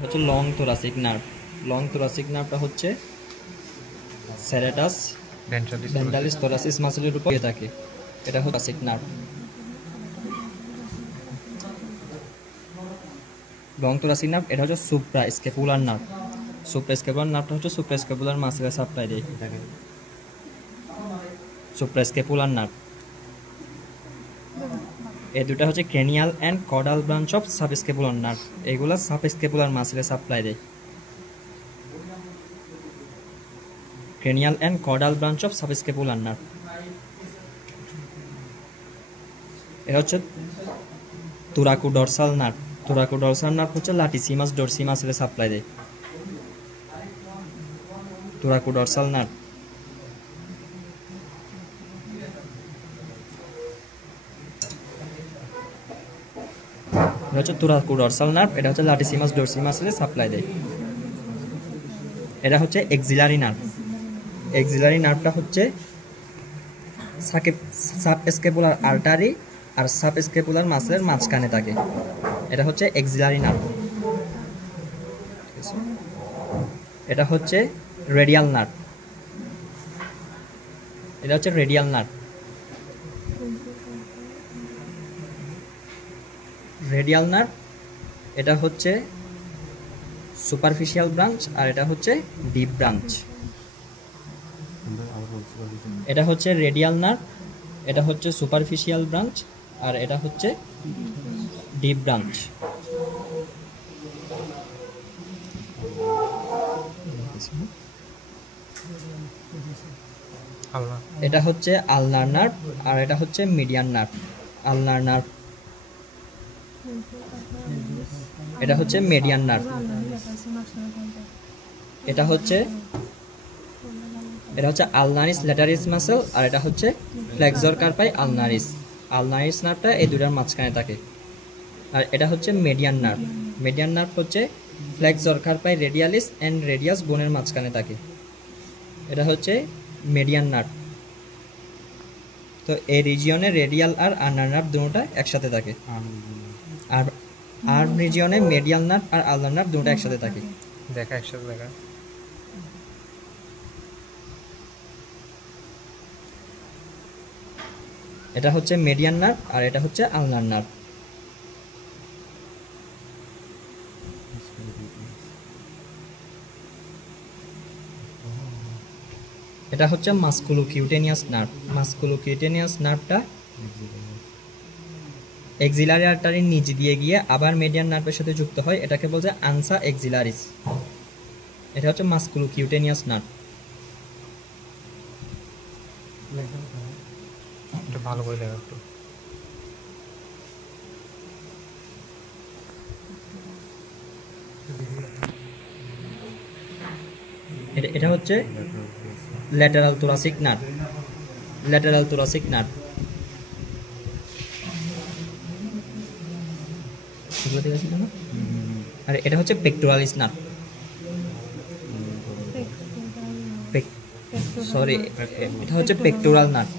হচ্ছে long thoracic nerve. Long thoracic নার্ভটা হচ্ছে স্যারেটাস ভেন্ট্রালিস thoracis মাসলের উপর থাকে। এটা হচ্ছে thoracic nerve. Long thoracic nerve এটা হচ্ছে supra scapular nerve. Supra scapular নার্ভটা হচ্ছে সুপ্রা স্ক্যাপুলার মাসলে সাপ্লাই দেয়। Supra scapular nerve. এই দুটা হচ্ছে cranial and caudal branch of subscapular nerve. এগুলা সাবস্ক্যাপুলার মাসলে সাপ্লাই দেয়। Cranial and caudal branch of subscapular nerve. এটা হচ্ছে thoracodorsal নার্ভ। thoracodorsal নার্ভ হচ্ছে লাটিসিমাস ডরসিমাসলে সাপ্লাই দেয়। thoracodorsal nerve. এটা হচ্ছে thoracodorsal নার্ভ। এটা হচ্ছে লাটিসিমাস ডরসিমাসলে সাপ্লাই দেয়। এটা হচ্ছে এক্সিলারি নার্ভ। এক্সিলারি নার্ভটা হচ্ছে সাবস্ক্যাপুলার আর্টারি আর সাবস্ক্যাপুলার মাসলের মাঝখানে থাকে। এটা হচ্ছে এক্সিলারি নার্ভ। এটা হচ্ছে রেডিয়াল নার্ভ। এটা হচ্ছে রেডিয়াল নার্ভ। রেডিয়াল নার্ভ এটা হচ্ছে সুপারফিশিয়াল ব্রাঞ্চ আর এটা হচ্ছে ডিপ ব্রাঞ্চ। এটা হচ্ছে রেডিয়াল নার্ভ, এটা হচ্ছে সুপারফিশিয়াল ব্রাঞ্চ আর এটা হচ্ছে ডিপ ব্রাঞ্চ। এটা হচ্ছে আলনার নার্ভ আর এটা হচ্ছে মিডিয়ান নার্ভ। আলনার নার্ভ। এটা হচ্ছে মিডিয়ান নার্ভ। এটা হচ্ছে আলনারিস ল্যাটারিস মাসল আর এটা হচ্ছে ফ্লেক্সর কার্পাই আলনারিস। আলনারিস নার্ভটা এই দুটার মাঝখানে থাকে। আর এটা হচ্ছে মিডিয়ান নার্ভ। মিডিয়ান নার্ভ হচ্ছে ফ্লেক্সর কার্পাই রেডিয়ালিস এন্ড রেডিয়াস বোনের মাঝখানে থাকে। এটা হচ্ছে মিডিয়ান নার্ভ। তো এই রিজিয়নে রেডিয়াল আর আলনার নার্ভ দুটোটা একসাথে থাকে। আর আর্ম রিজিয়নে মিডিয়াল নার্ভ আর আলনার নার্ভ দুটোটা একসাথে থাকে। একসাথে দেখা। এটা হচ্ছে মিডিয়ান নার্ভ আর এটা হচ্ছে আলনার নার্ভ। এটা হচ্ছে মাস্কুলোকিউটেনিয়াস নার্ভ। মাস্কুলোকিউটেনিয়াস নার্ভটা এক্সিলারি আর্টারির নিচ দিয়ে গিয়ে আবার মিডিয়ান নার্ভের সাথে যুক্ত হয়। এটাকে বলছে আনসা এক্সিলারিস। এটা হচ্ছে মাস্কুলোকিউটেনিয়াস নার্ভ। ভালো করে দেখা একটু। এটা হচ্ছে lateral thoracic nerve. Lateral thoracic nerve. আর এটা হচ্ছে পেক্টোরালিস নার্ভ। সরি, এটা হচ্ছে পেক্টোরাল নার্ভ।